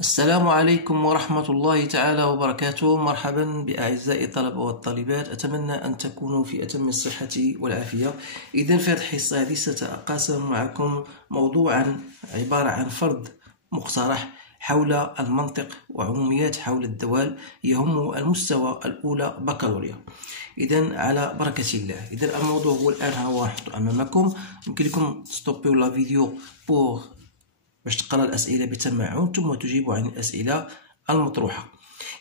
السلام عليكم ورحمة الله تعالى وبركاته. مرحبا بأعزائي الطلبة والطالبات، أتمنى أن تكونوا في أتم الصحة والعافية. إذن في هذه الحصة هذه سأتقاسم معكم موضوعا عبارة عن فرض مقترح حول المنطق وعموميات حول الدوال يهم المستوى الأولى بكالوريا. إذن على بركة الله. إذن الموضوع هو الآن هو محطوط أمامكم، يمكن لكم ستوبيو لا فيديو باش تقرا الأسئلة بتمعن ثم تجيب عن الأسئلة المطروحة.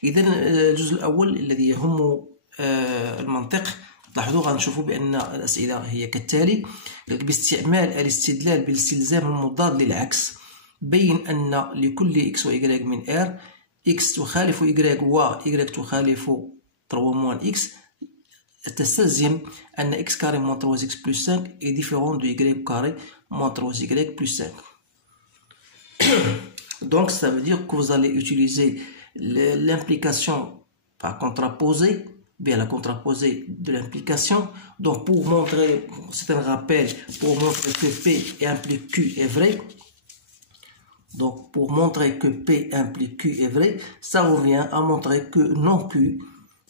إذن الجزء الأول الذي يهم المنطق، لاحظوا غنشوفوا بأن الأسئلة هي كالتالي: باستعمال الاستدلال بالاستلزام المضاد للعكس بين أن لكل x و y من r x تخالف y و y تخالف 3 moins x، تستلزم أن x carré moins 3x plus 5 est différent de y carré moins 3y plus 5. Donc ça veut dire que vous allez utiliser l'implication par contraposée, bien la contraposée de l'implication. Donc pour montrer, c'est un rappel, pour montrer que P implique Q est vrai. Donc pour montrer que P implique Q est vrai, ça revient à montrer que non Q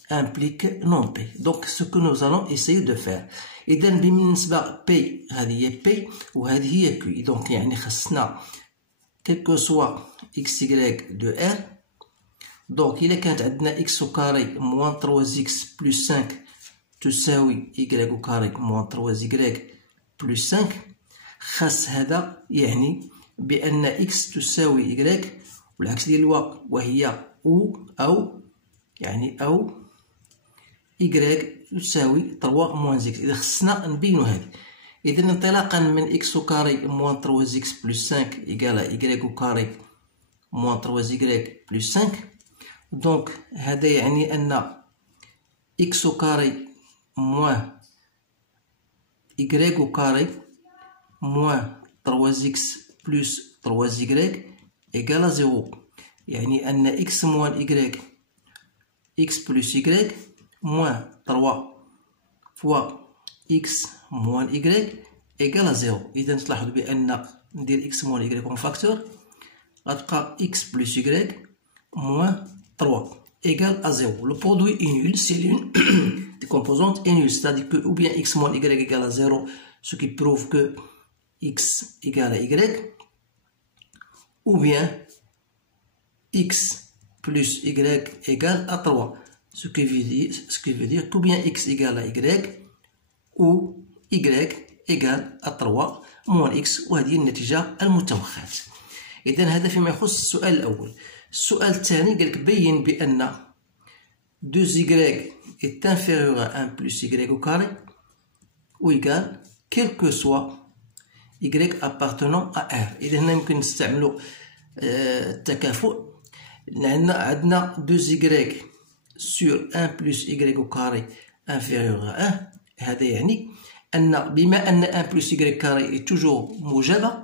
implique non P. Donc ce que nous allons essayer de faire. إذا بالنسبة P هذه هي P وهذه هي Q. Donc يعني خصنا quel que soit xy de r. donc إلا كانت عندنا x au carré moins 3x plus 5 تساوي y au carré moins 3y plus 5، خاص هذا يعني بأن x تساوي y والعكس ديال الوا وهي أو يعني أو y تساوي 3 moins x. إذا خصنا نبينو هذه. إذا انطلاقا من x au carré moins 3x plus 5 égale à y au carré moins 3y plus 5. donc هذا يعني أن x au carré moins y au carré moins 3x plus 3y égale à 0. يعني أن x moins y x plus y moins 3 fois x moins y égale à 0. إذا تلاحظوا بأن ندير x moins y comme facteur، غتبقى x plus y moins 3 égale à 0. Le produit est nul si l'une des composantes est nulle, c'est-à-dire que ou bien x moins y égale à 0, ce qui prouve que x égale à y, ou bien x plus y égale à 3, ce qui veut dire que ou bien x égale à y ou y égale à 3 moins x، وهذه النتيجة المتوخاة. إذا هذا فيما يخص السؤال الأول. السؤال الثاني قالك بين بأن 2y est inférieur à 1 plus y au carré ou égal quel que soit y appartenant à r. إذا هنا يمكن نستعملوا التكافؤ. عندنا 2y sur 1 plus y au carré inférieur à 1. هذا يعني أن بما أن 1 plus y carré est toujours موجبة،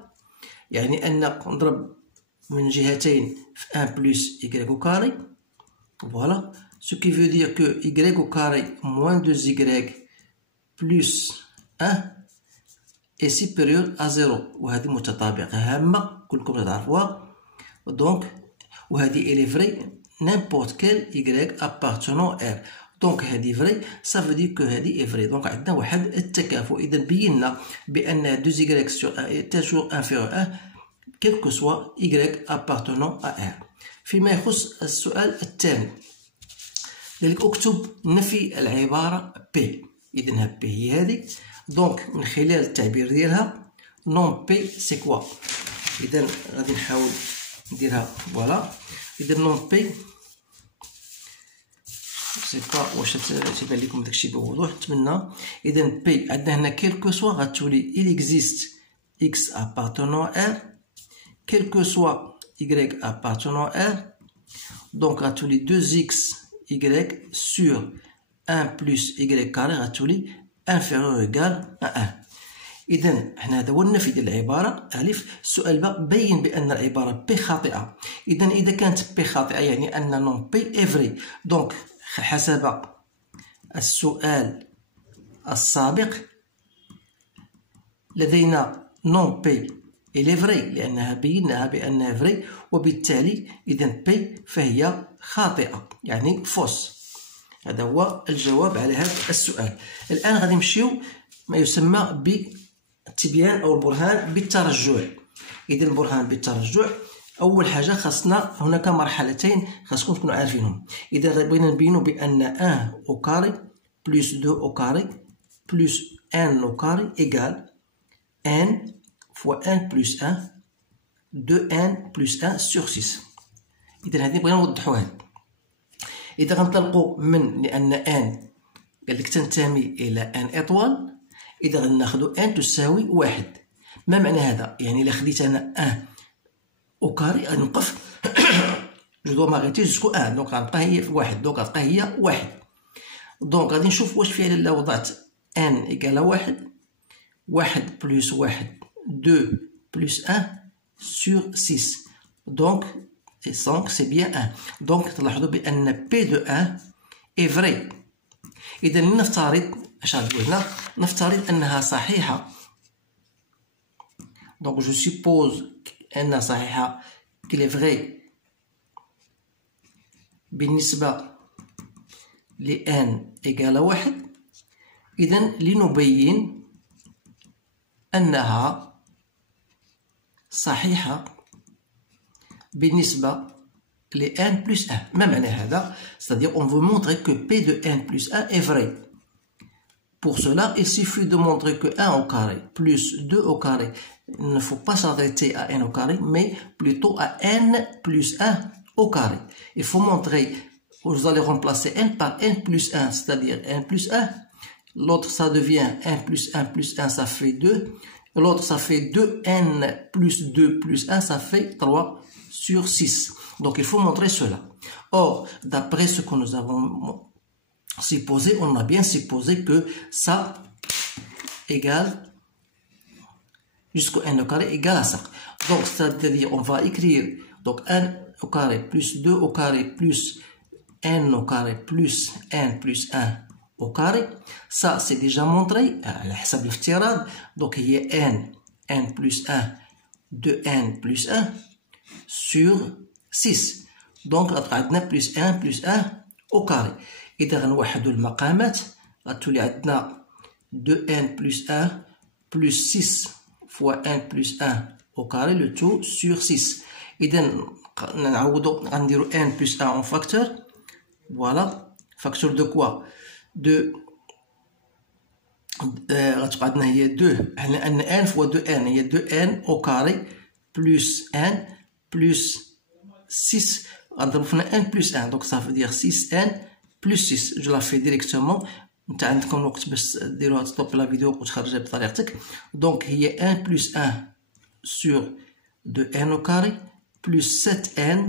يعني أن نضرب من جهتين في 1 plus y au carré. voilà, ce qui veut dire que y au carré moins 2y plus 1 est supérieur à 0، وهذه متطابقة هامة كلكم تعرفوها. donc وهذه elle est vraie n'importe quel y appartenant à r. donc هذه فري، ça veut dire que هذه est vrai. donc عندنا واحد التكافؤ. إذا بينا بأن 2y sur 1 est toujours inférieur à 1 quel que soit y appartenant à r. فيما يخص السؤال الثاني لذلك اكتب نفي العبارة P. إذا P هي هذه. donc من خلال التعبير ديالها non P c'est quoi. إذا غادي نحاول نديرها. فوالا. إذا non P سي با واش تبان لكم داكشي بوضوح، نتمنى. اذا بي عندنا هنا كيلكو سوا غتولي il existe x appartenant à r quel que soit y appartenant à r. donc غتولي 2x y sur 1 plus y carré غتولي inférieur ou égal à 1. إذا حنا هذا هو النفي ديال العبارة ألف. السؤال بقى بين بأن العبارة بي خاطئة. إذا كانت بي خاطئة يعني أن نون بي إي فري. دونك حسب السؤال السابق لدينا نون بي إلي فري لأنها بيناها بأنها فري، وبالتالي إذا بي فهي خاطئة يعني فوس. هذا هو الجواب على هذا السؤال. الآن غادي نمشيو ما يسمى بالتبيان أو البرهان بالترجع. إذا البرهان بالترجع أول حاجة خاصنا هناك مرحلتين خاصكم تكونوا عارفينهم. إذا بغينا نبينو بأن 1 أو كاري بلس 2 أو كاري بلس 1 أو كاري إيكال 1 fois 1 plus 1 2n plus 1 sur 6. إذا هذه بغينا نوضحوها. إذا غنطلقوا من لأن n قال لك تنتمي إلى n إطوال، إذا غناخدو n تساوي 1. ما معنى هذا؟ يعني إلا خديت أنا 1 أو كاري غادي نوقف جو دو ماغيتي جوسكو 1، دونك غتبقى هي في 1، دونك غتبقى هي 1. دونك غادي نشوف واش فعلا إلا وضعت n إيكالا 1 بلس 1 2 plus 1 sur 6. Donc, c'est bien 1. Donc, تلاحظوا بأن P de 1 est vrai. إذا لنفترض اش غنقول هنا، نفترض أنها صحيحة. Donc, je suppose أنها صحيحة qu'il est vrai بالنسبة ل n égale 1. إذا لنبين أنها صحيحة بالنسبة ل 1 plus 1. ما معنى هذا؟ C'est-à-dire on veut montrer que P de 1 plus 1 est vrai. Pour cela, il suffit de montrer que 1 au carré plus 2 au carré, il ne faut pas s'arrêter à n au carré, mais plutôt à n plus 1 au carré. Il faut montrer, vous allez remplacer n par n plus 1, c'est-à-dire n plus 1. L'autre, ça devient 1 plus 1 plus 1, ça fait 2. L'autre, ça fait 2n plus 2 plus 1, ça fait 3 sur 6. Donc, il faut montrer cela. Or, d'après ce que nous avons supposé, on a bien supposé que ça égale, jusqu'au n au carré égale à ça. Donc, c'est-à-dire, on va écrire donc 1 au carré plus 2 au carré plus n au carré plus n plus 1 au carré. Ça, c'est déjà montré à la حساب الافتراض. Donc, il y a n plus 1, 2n plus 1 sur 6. Donc, عندنا plus 1 plus 1 au carré. إذا غنوحدو المقامات غتولي عندنا 2n plus 1 plus 6 fois 1 plus 1 au carré, le tout sur 6. إذا نعوضو غنديرو n plus 1 en facteur. Voilà. Facteur de quoi? De غتبقى عندنا هي 2 حنا ان n fois 2n هي 2n au carré plus 1 plus 6 غنضربو في 1 plus 1 donc ça veut dire 6n plus 6. je la fais directement. نتا عندكم الوقت باش ديروها تطوب لا فيديو وتخرجها بطريقتك. donc هي 1 plus 1 sur 2n au carré plus 7n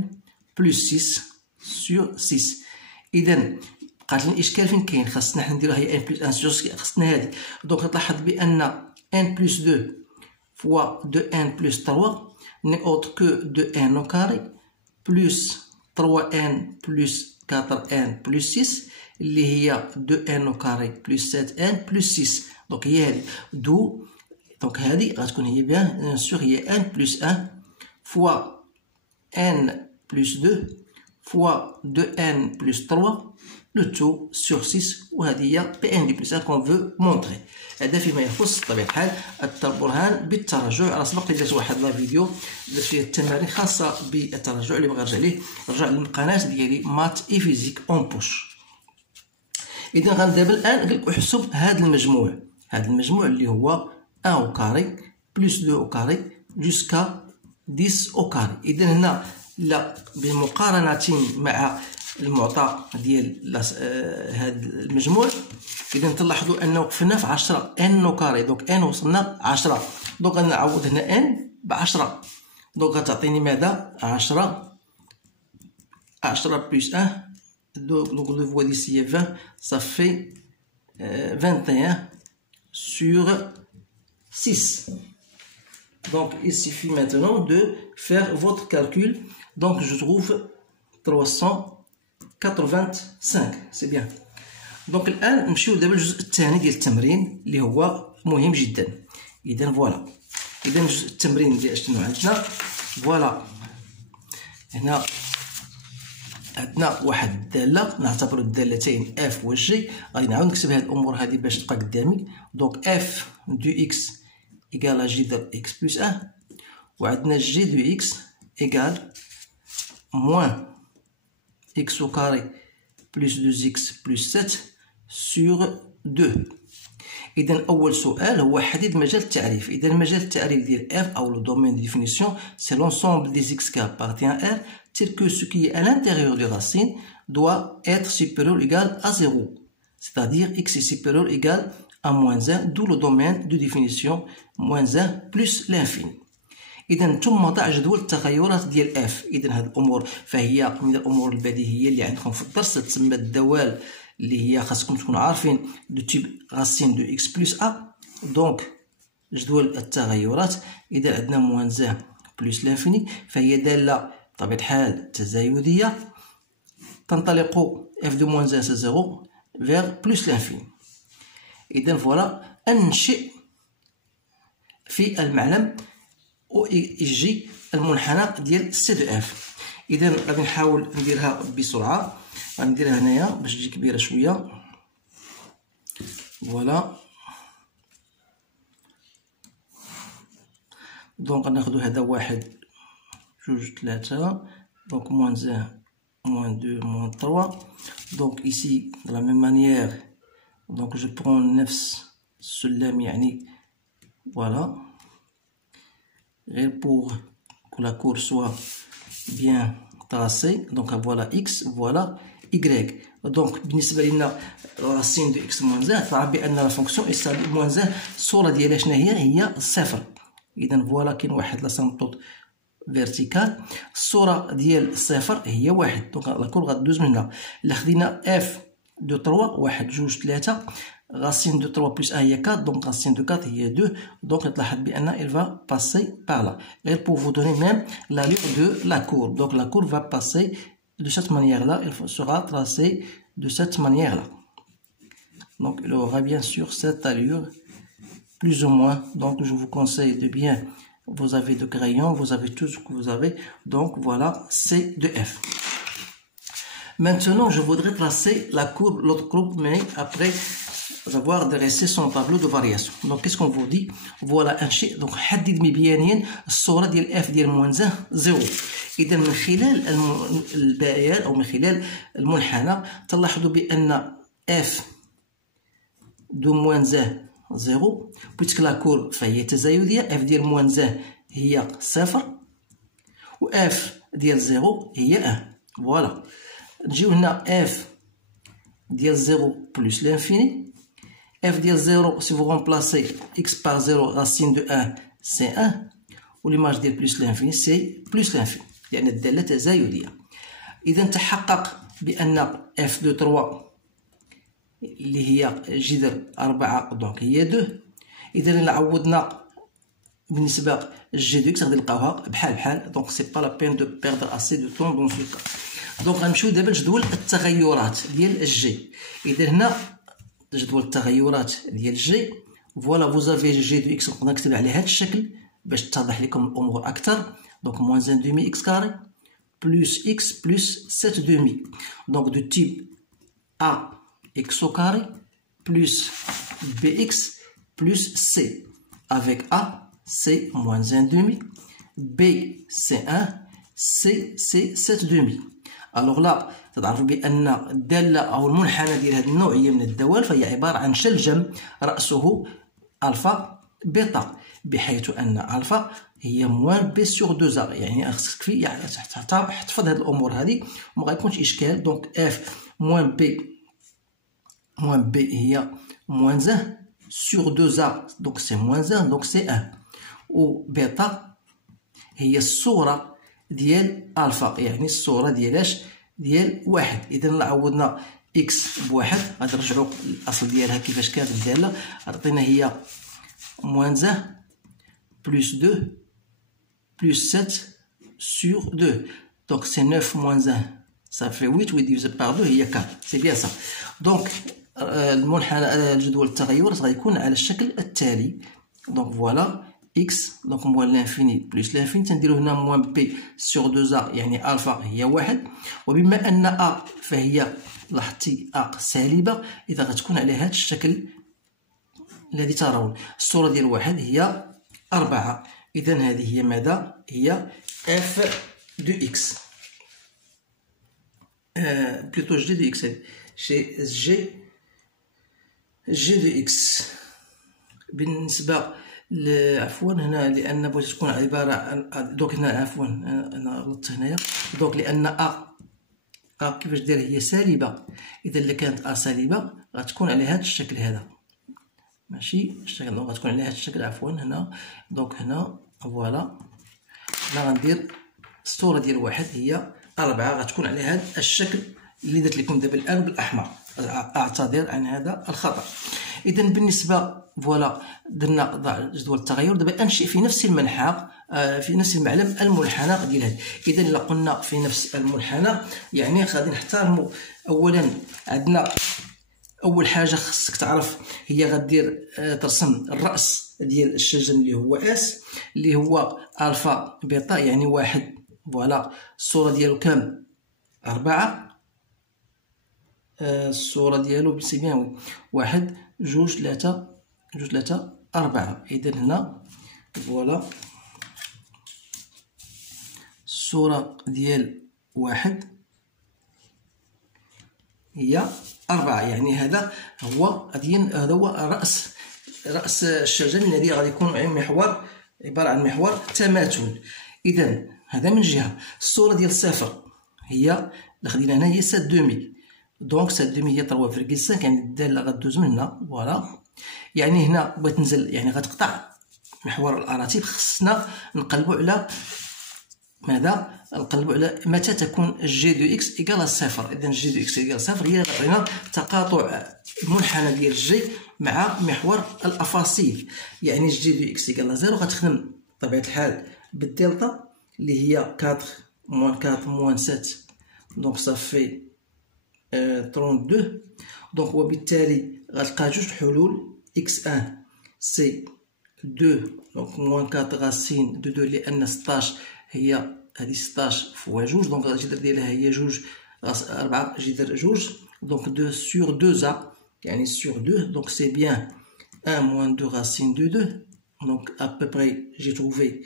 plus 6 sur 6. إذا بقات لنا الاشكال فين كاين؟ خاصنا حنا نديروها هي ان بلس 1 سور خاصنا هادي. دونك نلاحظ بان ان بلس 2 فوا 2 ان بلس 3 ني اوتر كو 2 ان او كاري بلس 3 ان بلس 4 ان بلس 6 اللي هي 2 ان او كاري بلس 7 ان بلس 6. دونك هي هادي دو. دونك هادي غتكون هي بيان سور هي ان بلس 1 فوا ان بلس 2 فوا 2 ان بلس 3 le tout sur 6. وهذه هي Pn du plus 1 qu'on veut montrer. هذا فيما يخص بطبيعة الحال البرهان بالترجع. على سبق درت واحد لا فيديو درت فيه التمارين خاصة بالترجع، اللي بغى يرجع ليه رجع للقناة ديالي مات اي فيزيك اون بوش. إذا غندابا الآن قالك أحسب هذا المجموع، هذا المجموع اللي هو 1 au carré plus 2 au carré jusqu'à 10 au carré. إذا هنا لا بمقارنة مع المعطى ديال هذا المجموع، اذا تلاحظوا انه وقفنا في 10 ان او كاري. دونك ان وصلنا 10، دونك غنعوض هنا ان ب 10. دونك غتعطيني ماذا؟ 10 بلس 1. donc le fois d'ici 20 ça fait 21 sur 6. donc il suffit maintenant de faire votre calcul. donc je trouve 385. سي بيان. دونك الان نمشيو دابا للجزء الثاني ديال التمرين اللي هو مهم جدا. اذا فوالا اذا التمرين ديال شنو عندنا؟ فوالا هنا عندنا واحد الداله، نعتبر الدالتين اف و جي. غادي نعاود نكتب هاد الامور هادي باش تبقى قدامي. دونك اف دو اكس ايكال جي دو اكس بلس 1، وعندنا جي دو اكس ايكال موان اكس او كاري بلس 2 اكس بلس 7 سور 2. إذا أول سؤال هو حدد مجال التعريف. إذا مجال التعريف ديال F أو le domaine de définition c'est l'ensemble des x qui appartient à R tel que ce qui est à l'intérieur de racine doit être supérieur ou égal à 0. C'est-à-dire x est supérieur ou égal à moins 1, d'où le domaine de définition moins 1 plus l'infini. إذا ثم ضع جدول التغيرات ديال F. إذا هذه الأمور فهي من الأمور البديهية اللي عندكم في الدرس، تسمى الدوال اللي هي خاصكم تكونوا عارفين دو تيب راسين دو اكس بلس ا. دونك جدول التغيرات اذا عندنا موان زان بلس لانفيني فهي داله بطبيعه الحال تزايديه، تنطلق اف دو موان زان سي زيرو فيغ بلس لانفيني. اذا فوالا انشئ في المعلم او يجي المنحنى ديال سي دو اف. اذا غادي نحاول نديرها بسرعه، غنديرها هنايا باش تجي كبيره شويه. فوالا دونك غناخدو هذا واحد جوج ثلاثة، دونك موان زان موان دو موان تروا. دونك ايسي دو لا ميم مانيير دونك جو برون نفس السلم يعني فوالا غير بوغ كو لا كور سوا بيان tracé. Donc voilà x voilà y. Donc بالنسبه لنا راسين دو اكس موان زان تعرف بان لا فونكسيون اس موان زان الصوره ديالها شنو هي صفر. اذا فوالا كاين واحد لاسامبلوط فيرتيكال، الصوره ديال الصفر هي واحد. دونك لاكور غدوز من هنا. الا خدينا اف دو 3 واحد جوج ثلاثة، racine de 3 plus 1 هي 4, donc racine de 4 هي 2. donc نلاحظ بأن elle va passer par là. Et pour vous donner même l'allure de la courbe, donc la courbe va passer de cette manière là, elle sera tracée de cette manière là. Donc il aura bien sûr cette allure plus ou moins. Donc je vous conseille de bien, vous avez de crayon, vous avez tout ce que vous avez. Donc voilà, C de F. Maintenant je voudrais tracer la courbe, l'autre courbe, mais après avoir dressé son tableau de variation. Donc qu'est-ce qu'on vous dit? Voilà un شيء. donc حدد مبيانيا الصورة ديال اف ديال موان زان زيرو. إذا من خلال البيان أو من خلال المنحنى تلاحظوا بأن اف دو موان زان زيرو بويسك لا كور فهي تزايدية. اف ديال موان زان هي صفر و اف ديال زيرو هي 1. فوالا نجيو هنا اف ديال زيرو بلس لانفيني. f ديال 0 si vous remplacez x par 0 racine de 1 c'est 1 و l'image ديال بلس لانفيني c'est بلس لانفيني لأن الدالة تزايدية. إذا تحقق بأن f de 3 اللي هي جذر 4 دونك هي 2. إذا إلا عوضنا بالنسبة لجي دو x غادي نلقاوها بحال دونك سي با لا بين دو بيردر اسي دو طون دون سو كا. دونك غنمشيو دابا لجدول التغيرات ديال الجي. إذا هنا جدول التغيرات ديال جي فوالا فوزافي جي دو اكس نقدر نكتب على هذا الشكل باش تتضح لكم الامور اكثر. دونك موان 1 دومي اكس كاري بلس اكس بلس 7 دومي دونك دو تيب ا اكس او كاري بلس بي اكس بلس سي افيك ا سي موان 1 دومي بي سي 1 سي سي 7 دومي. الوغ لا تعرفوا بان الداله او المنحنى ديال هذه النوعيه من الدوال فهي عباره عن شلجم راسه الفا بيتا، بحيث ان الفا هي موان بي سور 2 زا. يعني خصك في تحفظ هذه الامور هذه وما غيكونش اشكال. دونك اف موان بي هي موان 1 سور 2 زا دونك سي موان 1 دونك سي 1 و بيتا هي الصوره ديال الفا يعني الصوره ديالاش ديال واحد. اذا لا عوضنا اكس بواحد غادي نرجعوا للاصل ديالها كيفاش كانت الداله. عطينا هي موان 1 بلس 2 بلس 7 سور 2 دونك سي 9 موان 1 ça fait 8 ديفيزي بار 2 هي 4 سي بيان سا. دونك المنحنى جدول التغيرات غيكون على الشكل التالي. دونك فوالا x دونك موان لانفيني بلس لانفيني، تنديرو هنا موان بي سور 2 a يعني الفا هي 1. وبما ان a فهي لاحظتي a سالبه، اذا غتكون على هذا الشكل الذي ترون. الصوره ديال 1 هي 4. اذا هذه هي ماذا؟ هي f دو x بلوتو g دو x، جي دو x. بالنسبه عفوا هنا لان بغيت تكون عباره عن دوك هنا عفوا انا غلطت هنايا. دوك لان ا كيفاش داير هي سالبه، اذا الا كانت ا سالبه غتكون على هذا الشكل هذا، ماشي الشكل دونك غتكون على هذا الشكل عفوا هنا. دونك هنا فوالا هنا غندير الصوره ديال 1 هي 4 غتكون على هذا الشكل اللي درت لكم دابا الان بالاحمر. اعتذر عن هذا الخطا. اذا بالنسبه فوالا درنا ضع جدول التغير. دابا انشئ في نفس المنحى في نفس المعلم المنحنى ديال هذا. اذا الا قلنا في نفس المنحنى يعني غادي نحترموا اولا عندنا اول حاجه خصك تعرف هي غدير ترسم الراس ديال الشجن اللي هو اس اللي هو الفا بيتا يعني 1. فوالا الصوره ديالو كام 4. الصوره ديالو بالسيبيان 1 2 3 4. اذا هنا فوالا الصوره ديال 1 هي 4 يعني هذا هو رأس الشجن الذي غادي يكون محور عبارة عن محور تماثل. إذا هذا من جهة. الصورة ديال 0 هي اللي خدينا هنا هي سات دومي. دونك سات دومي هي 3.5 يعني الدالة غدوز من هنا فوالا. يعني هنا بغيت ننزل يعني غتقطع محور الأراتيب. خصنا نقلبوا على ماذا؟ نقلبوا على متى تكون جي دو اكس ايكال 0. اذا جي دو اكس ايكال 0 هي غتعطينا تقاطع المنحنى ديال جي مع محور الافاصيل. يعني جي دو اكس ايكال 0 غتخدم بطبيعه الحال بالدلتا اللي هي 4 موان 4 موان 7 دونك صافي 32. دونك وبالتالي غتلقى جوج حلول اكس 1 سي 2 دونك موان 4 غاسين دو 2 لان 16 هي هذه 16 فوا جوج دونك الجذر ديالها هي جوج 4 جذر جوج دونك 2 sur 2 a يعني sur 2 donc c'est bien 1 moins 2 racine de 2 donc à peu près j'ai trouvé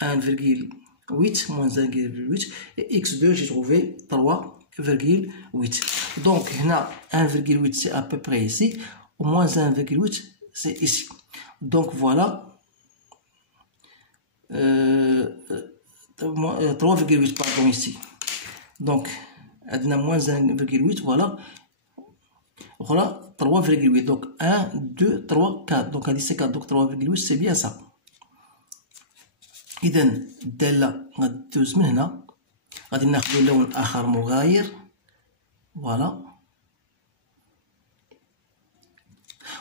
1,8 moins 1,8 et x2 j'ai trouvé 3,8 donc هنا 1,8 c'est à peu près ici au moins 1,8 c'est ici donc voilà 3,8 pardon ici donc عندنا moins 1,8 voilà voilà 3,8 donc 1 2 3 4 donc هذه c'est 4 donc 3,8 c'est bien ça. إذا الدالة غدوز من هنا غادي ناخدو لون آخر مغاير فوالا.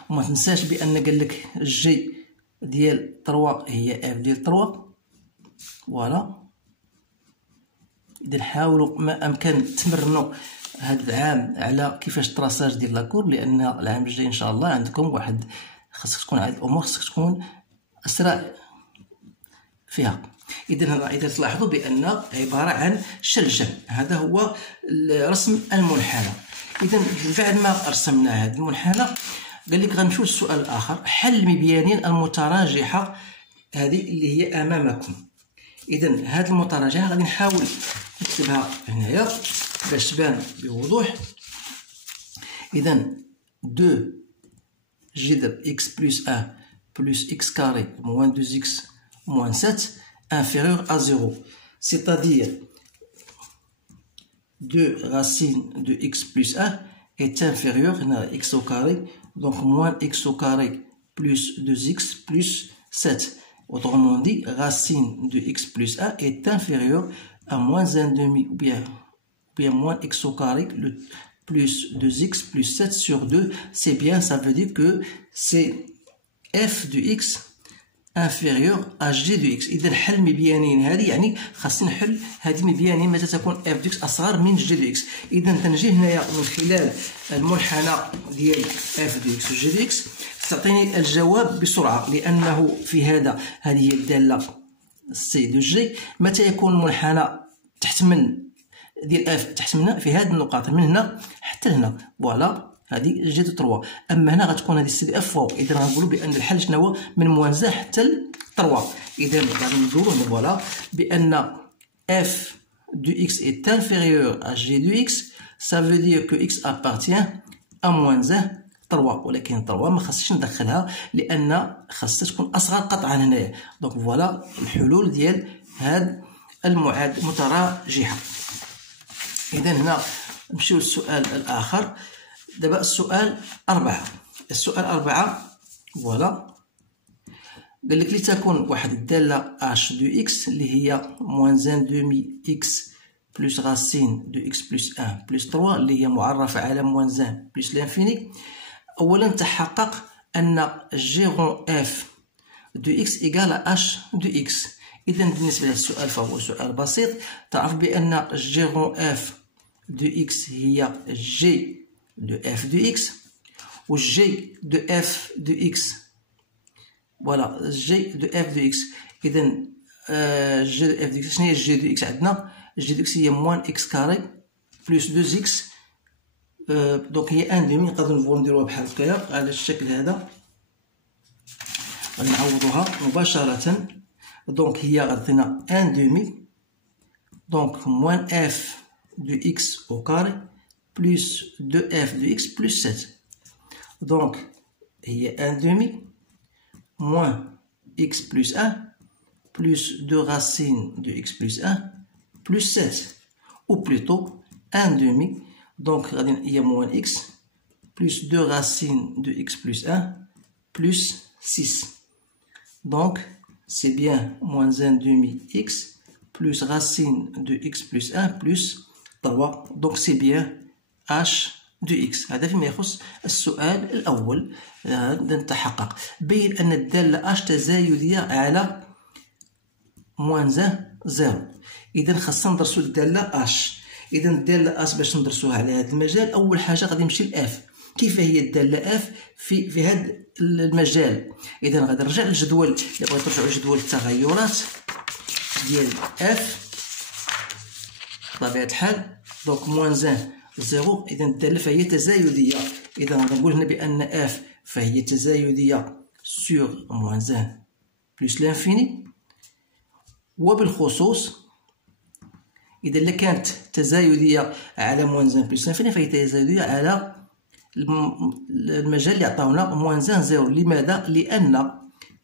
وما تنساش بأن قالك الجي ديال 3 هي اف ديال 3 فوالا. إذا حاولوا ما أمكن تمرنوا هذا العام على كيفاش التراساج ديال لاكور لأن العام الجاي إن شاء الله عندكم واحد خاصك تكون هاد الأمور خاصك تكون أسرع فيها. إذا تلاحظوا بأن عبارة عن شلشل هذا هو رسم المنحنى. إذا بعد ما رسمنا هذا المنحنى قال لك غنمشيو للسؤال الآخر حل المبيانين المتراجحة هذه اللي هي أمامكم. إذا هذه المتراجعة غادي نحاول نكتبها هنايا باش تبان بوضوح. إذا 2 جذر x plus 1 plus x carré moins 2x moins 7 inférieur à 0 c'est-à-dire 2 racine de x plus 1 est inférieur à x au carré donc moins x au carré plus 2x plus 7. Autrement dit, racine de x plus 1 est inférieure à moins 1,5 ou bien moins x au carré le plus 2x plus 7 sur 2. C'est bien, ça veut dire que c'est f de x انفيريور ا جي دو اكس. اذا حل مبيانين هذه يعني خاصني نحل هذه مبيانين متى تكون اف دو اكس اصغر من جي دو اكس. اذا تنجي هنايا من خلال المنحنى ديال اف دو اكس و جي دو اكس تعطيني الجواب بسرعه، لانه في هذه هي الداله سي دو جي متى يكون المنحنى تحت من ديال اف تحت منها في هذه النقاط من هنا حتى لهنا، فوالا هذه جي دو 3. اما هنا غتكون هذه سي دي اف فوق. اذا غنقولوا بان الحل شنو هو؟ من موان حتى ل 3. اذا غادي نقولوا فوالا بان اف دو اكس est inférieur à g دو اكس، ça veut dire que x appartient à moins 3. ولكن 3 ما خاصنيش ندخلها لان خاصها تكون اصغر قطعا هنايا. دونك فوالا الحلول ديال هاد المعادله متراجحه. اذا هنا نمشيو للسؤال الاخر. دابا السؤال 4. السؤال 4 فوالا قال لك لتكون واحد الداله h دو اكس اللي هي موان 1 دومي اكس بلس راسين دو اكس بلس 1 بلس 3 اللي هي معرفه على موان 1 بلس لانفيني. اولا تحقق ان جيرون اف دو اكس ايكال اش دو اكس. اذا بالنسبه لهذا السؤال فهو سؤال بسيط. تعرف بان جيرون اف دو اكس هي جي دو اف دو اكس، و جي دو اف دو اكس فوالا جي دو اف دو اكس. اذا جي دو اف دو اكس شنو هي جي دو اكس؟ عندنا جي دو اكس هي موان اكس كاري بلس 2 اكس. دونك هي ان دومي. نقدروا نديروها بحال هكايا على الشكل هذا، غادي نعوضوها مباشره. دونك هي غتعطينا ان دومي، دونك موان اف دو اكس او كاري بلس 2 اف دو اكس بلس 7. دونك هي ان دومي موان x plus 1 plus 2 racines de x plus 1 plus 7, ou plutôt 1 demi. Donc il y a moins x plus 2 racines de x plus 1 plus 6. Donc c'est bien moins 1 demi x plus racine de x plus 1 plus 3. Donc c'est bien h دو اكس. هذا فيما يخص السؤال الاول. نتحقق بين ان الداله اش تزايديه على موان 0. اذا خاصنا ندرسوا الداله اش. اذا الداله اش باش ندرسوها على هذا المجال اول حاجه غادي نمشي لاف. كيف هي الداله اف في هذا المجال؟ اذا غادي نرجع للجدول. الا بغيت نرجعوا لجدول التغيرات ديال اف بطبيعه الحال. دونك موان 0. إذا الدالة فهي تزايدية. إذا غادي نقول هنا بأن اف فهي تزايدية سور موان 1 بلس لانفيني. وبالخصوص إذا اللي كانت تزايدية على موان 1 بلس لانفيني فهي تزايدية على المجال اللي عطاونا موان 0. لماذا؟ لأن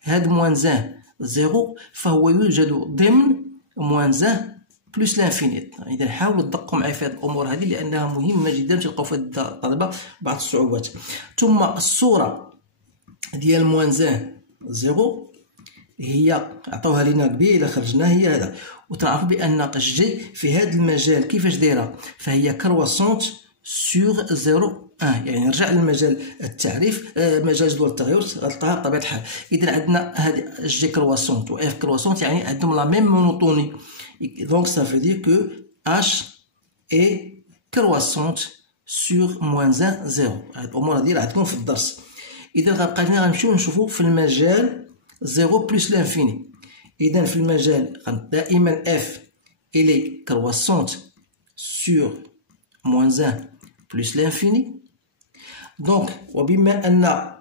هاد موان 0 فهو يوجد ضمن موان 1 بلس لانفيني. اذا حاولوا تدققوا معايا في هذه الامور هذه لانها مهمه جدا. تلقاو في الطلبه بعض الصعوبات. ثم الصوره ديال موان 0 هي عطاوها لينا قبيله خرجنا هي هذا. وتعرفوا بان الجي في هذا المجال كيفاش دايره؟ فهي كرواسونت سور 0 1. يعني نرجع للمجال التعريف مجال جدول التغير غتلقاها بطبيعه الحال. اذا عندنا هذه جي كرواسونت و اف كرواسونت يعني عندهم لا ميم مونوتوني. Donc ça veut dire que h est croissante sur moins 1 0. هاد الامور هادي راه عندكم في الدرس. اذا غنبقى هنا غنمشيو نشوفو في المجال 0 بلس لانفيني. اذا في المجال دائما f elle est croissante sur moins 1 plus l'infini. donc وبما ان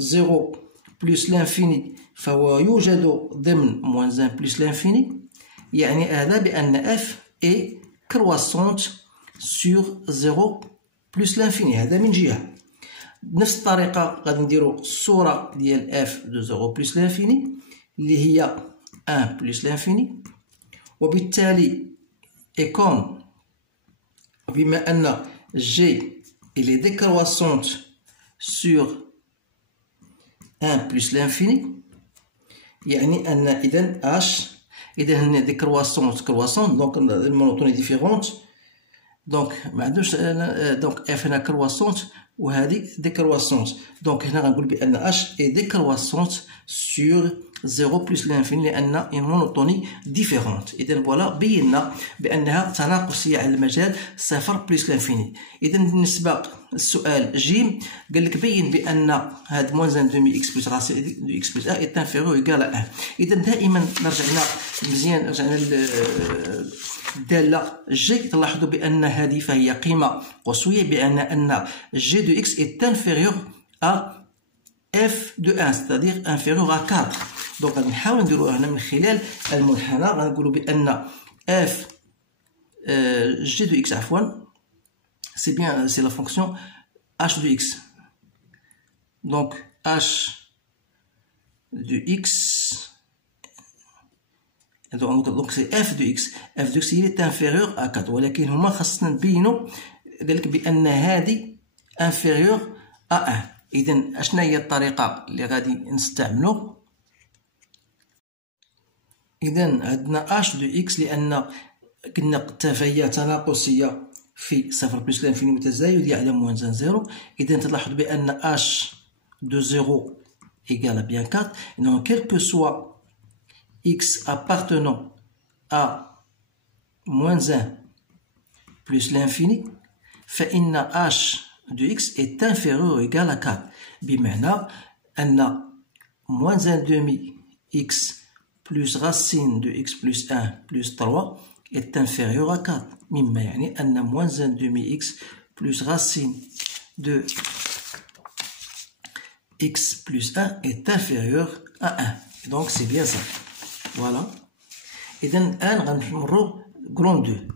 0 plus l'infini فهو يوجد ضمن moins 1 plus l'infini، يعني هذا بأن f est croissante sur 0 plus l'infini. هذا من جهة. بنفس الطريقة غادي نديرو الصورة ديال f de 0 plus l'infini اللي هي 1 plus l'infini. وبالتالي et comme بما أن g il est décroissante sur 1 plus l'infini يعني أن إذا h إذا هنا دي كرواسونت دونك المونوتوني ديفيرونت دونك ما عندوش دونك اف هنا كرواسونت وهذه ديكرواسونت. دونك هنا غنقول بان اش اي ديكرواسونت سور 0 بلس لانفيني لان اون مونوتوني ديفيرونت. اذا فوالا بينا بانها تناقصيه على المجال 0 بلس لانفيني. اذا بالنسبه للسؤال جيم قال لك بين بان هاد موان ان دومي اكس بلس راسين دو اكس بلس ا ايت انفيريور ايكال ا. اذا دائما رجعنا مزيان رجعنا الدالة جي تلاحظوا بأن هذه فهي قيمة قصوية بأن جي دو إكس est inférieur à اف دو 1 c'est-à-dire inférieur à 4. دونك غادي نحاول نديرو هنا من خلال المنحنى غنقولوا بأن اف جي دو إكس عفوا سي بيان سي لا فونكسيون اش دو إكس. دونك اش دو إكس donc c'est f de x. f de x il est inférieur à 4 ولكن هما خاصنا نبينو قالك بأن هذه inférieur à 1. إذا أشنا هي الطريقة اللي غادي نستعملو؟ إذا عندنا h de x لأن قلنا فهي تناقصية في 0 بلس لانفيني متزايد على موان 0. إذا تلاحظ بأن h de 0 égale à bien 4. Donc quel que soit x appartenant à moins 1 plus l'infini فإن h de x est inférieur ou égal à 4. بمعنى أن moins 1 demi x plus racine de x plus 1 plus 3 est inférieur à 4. مما يعني أن moins 1 demi x plus racine de x plus 1 est inférieur à 1. Donc c'est bien ça. Voilà. إذا الآن غنمرو غرون 2.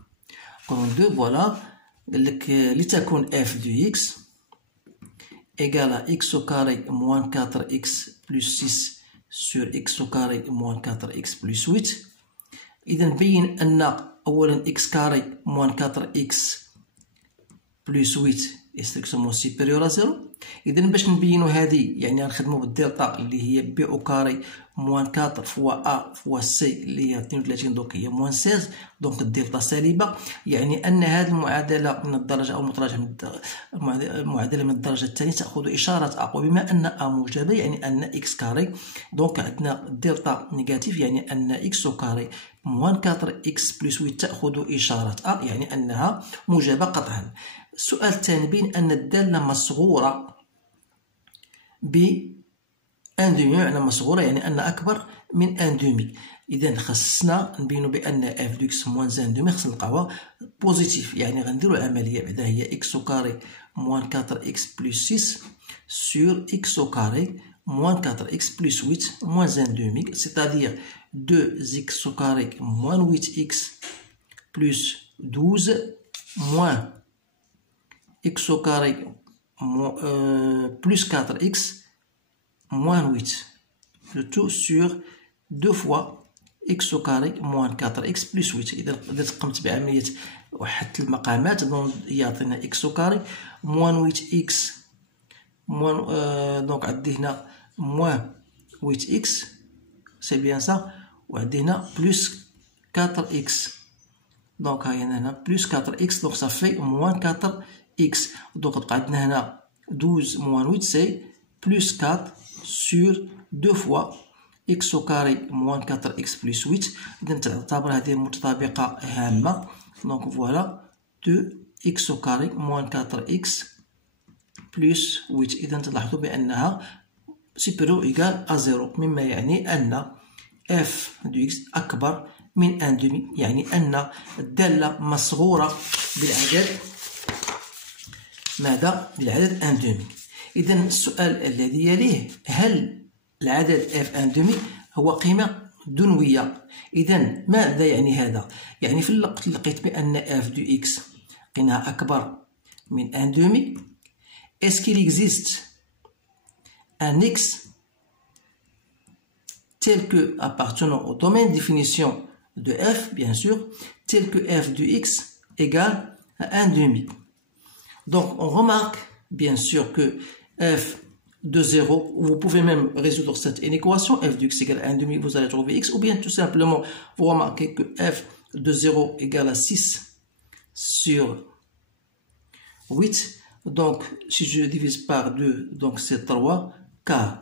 غرون 2 فوالا قالك لتكون f de x égale à x au carré moins 4x plus 6 sur x au carré moins 4x plus 8. إذا نبين أن أولا x carré moins 4x plus 8 est strictement supérieur à 0. إذا باش نبينو هذه يعني غنخدمو بالدلتا اللي هي بي او كاري موان 4 فوا ا فوا سي اللي هي 32 دونك هي موان 16. دونك الدلتا سالبة يعني أن هذه المعادلة من الدرجة أو المعادلة من الدرجة الثانية تأخذ إشارة ا. وبما أن ا موجبة يعني أن إكس كاري دونك عندنا الدلتا نيجاتيف يعني أن إكس كاري موان 4 إكس بلس 8 تأخذ إشارة ا يعني أنها موجبة قطعا. السؤال الثاني بين أن الدالة مصغورة ب ان دومي معنى مصغورة يعني أن أكبر من ان دومي. إذا خصنا نبينو بأن اف دو اكس موان ان دومي خصنا نلقاوها بوزيتيف يعني غنديرو عملية بعدا هي اكس او كاري موان 4 اكس بلس 6 سور اكس او كاري موان 4 اكس بلس 8 موان ان دومي c'est-à-dire 2 اكس او كاري موان 8 اكس بلس 12 موان x au carré plus 4x moins 8. Le tout sur 2 fois x au carré moins 4x plus 8. إذا بدأت قمت بعملية وحدت المقامات يعطينا x au carré moins 8x دونك عندي هنا moins 8x c'est bien ça وعندي هنا plus 4x. دونك هاي هنا plus 4x donc ça fait moins 4 x. Donc on a 12 moins 8 c'est plus 4 sur 2 fois x au carré moins 4x plus 8. إذا تعتبر هذه متطابقة هامة. Donc voilà 2x au carré moins 4x plus 8. إذا تلاحظوا بأنها supérieur égal à 0 مما يعني أن f de x أكبر من ان دومي يعني أن الدالة مصغورة بالعدد ماذا؟ بالعدد ان دومي. إذا السؤال الذي يليه هل العدد اف ان دومي هو قيمة دنوية؟ إذا ماذا يعني هذا؟ يعني في الوقت لقيت بأن اف دو اكس قيمة أكبر من ان دومي est-ce qu'il existe un x tel que appartenant au domaine de définition de f bien sûr tel que f de x égale à 1 demi. Donc on remarque bien sûr que f de 0, vous pouvez même résoudre cette inéquation, f de x égale à 1 demi, vous allez trouver x, ou bien tout simplement vous remarquez que f de 0 égale à 6 sur 8. Donc, si je divise par 2, donc c'est 3 quarts.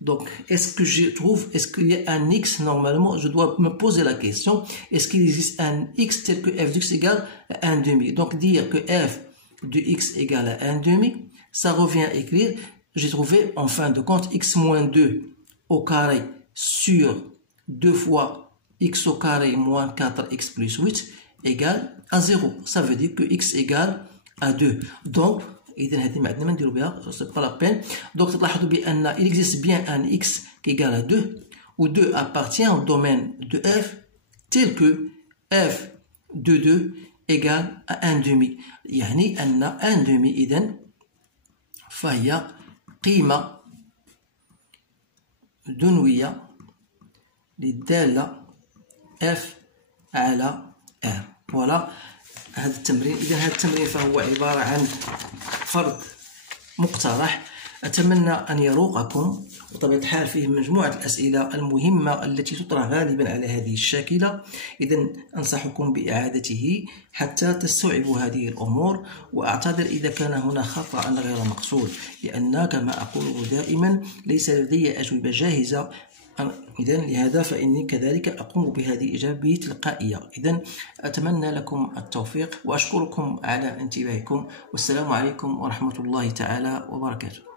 Donc, est-ce que je trouve, est-ce qu'il y a un x? Normalement, je dois me poser la question, est-ce qu'il existe un x tel que f de x égale à 1 demi? Donc, dire que f de x égale à 1 demi, ça revient à écrire, j'ai trouvé en fin de compte x moins 2 au carré sur 2 fois x au carré moins 4x plus 8 égale à 0. Ça veut dire que x égale à 2. Donc, إذا هذه ما عندنا ما نديرو بها c'est pas la peine. Donc تلاحظوا بأن il existe bien un x qui égale à 2 où 2 appartient au domaine de f tel que f de 2 égale à 1 demi. يعني أن 1 demi إذن فهي قيمة دنوية للدالة f على r. فوالا هذا التمرين. إذا هذا التمرين فهو عبارة عن فرض مقترح، أتمنى أن يروقكم، وطبيعة الحال فيه مجموعة الأسئلة المهمة التي تطرح غالبا على هذه الشاكلة. إذا أنصحكم بإعادته حتى تستوعبوا هذه الأمور، وأعتذر إذا كان هنا خطأ غير مقصود، لأن كما أقول دائما ليس لدي أجوبة جاهزة. إذن لهذا فإني كذلك أقوم بهذه الإجابة تلقائية. إذن أتمنى لكم التوفيق وأشكركم على انتباهكم، والسلام عليكم ورحمة الله تعالى وبركاته.